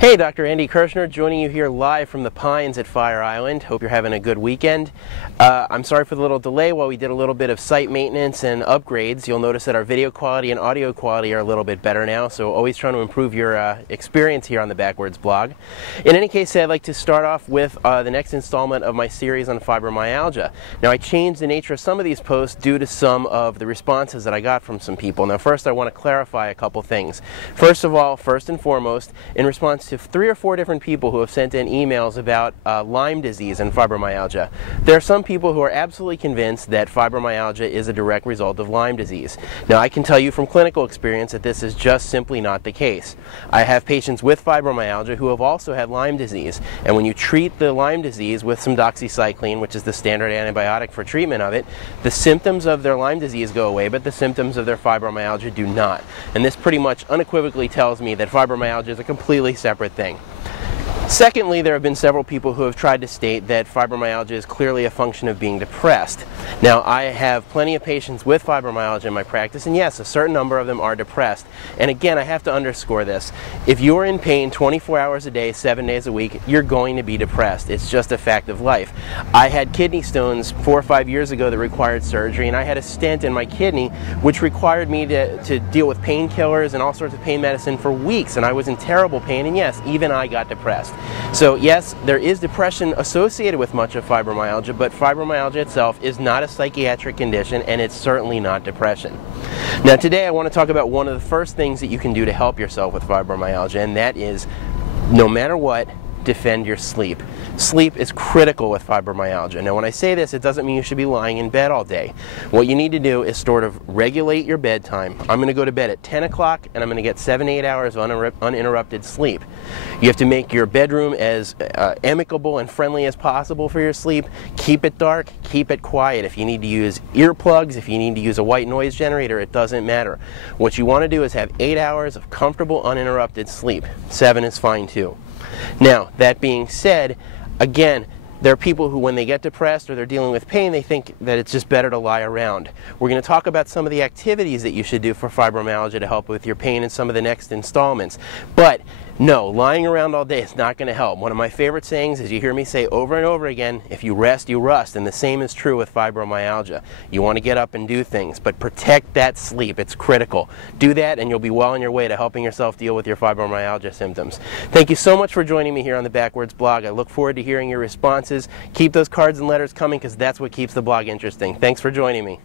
Hey, Dr. Andy Kirshner joining you here live from the Pines at Fire Island. Hope you're having a good weekend. I'm sorry for the little delay while we did a little bit of site maintenance and upgrades. You'll notice that our video quality and audio quality are a little bit better now, so always trying to improve your experience here on the Backwards blog. In any case, I'd like to start off with the next installment of my series on fibromyalgia. Now, I changed the nature of some of these posts due to some of the responses that I got from some people. Now, first I want to clarify a couple things. First of all, first and foremost, in response to 3 or 4 different people who have sent in emails about Lyme disease and fibromyalgia. There are some people who are absolutely convinced that fibromyalgia is a direct result of Lyme disease. Now, I can tell you from clinical experience that this is just simply not the case. I have patients with fibromyalgia who have also had Lyme disease, and when you treat the Lyme disease with some doxycycline, which is the standard antibiotic for treatment of it, the symptoms of their Lyme disease go away, but the symptoms of their fibromyalgia do not. And this pretty much unequivocally tells me that fibromyalgia is a completely separate thing. Secondly, there have been several people who have tried to state that fibromyalgia is clearly a function of being depressed. Now, I have plenty of patients with fibromyalgia in my practice, and yes, a certain number of them are depressed. And again, I have to underscore this. If you're in pain 24 hours a day, 7 days a week, you're going to be depressed. It's just a fact of life. I had kidney stones 4 or 5 years ago that required surgery, and I had a stent in my kidney which required me to deal with painkillers and all sorts of pain medicine for weeks, and I was in terrible pain, and yes, even I got depressed. So yes, there is depression associated with much of fibromyalgia, but fibromyalgia itself is not a psychiatric condition, and it's certainly not depression. Now, today I want to talk about one of the first things that you can do to help yourself with fibromyalgia, and that is, no matter what, defend your sleep. Sleep is critical with fibromyalgia. Now, when I say this, it doesn't mean you should be lying in bed all day. What you need to do is sort of regulate your bedtime. I'm going to go to bed at 10 o'clock and I'm going to get 7 to 8 hours of uninterrupted sleep. You have to make your bedroom as amicable and friendly as possible for your sleep. Keep it dark, keep it quiet. If you need to use earplugs, if you need to use a white noise generator, it doesn't matter. What you want to do is have 8 hours of comfortable uninterrupted sleep. 7 is fine too. Now, that being said, again, there are people who, when they get depressed or they're dealing with pain, they think that it's just better to lie around. We're going to talk about some of the activities that you should do for fibromyalgia to help with your pain in some of the next installments. But no, lying around all day is not going to help. One of my favorite sayings is you hear me say over and over again, if you rest, you rust. And the same is true with fibromyalgia. You want to get up and do things, but protect that sleep. It's critical. Do that and you'll be well on your way to helping yourself deal with your fibromyalgia symptoms. Thank you so much for joining me here on the Backwards blog. I look forward to hearing your responses. Keep those cards and letters coming because that's what keeps the blog interesting. Thanks for joining me.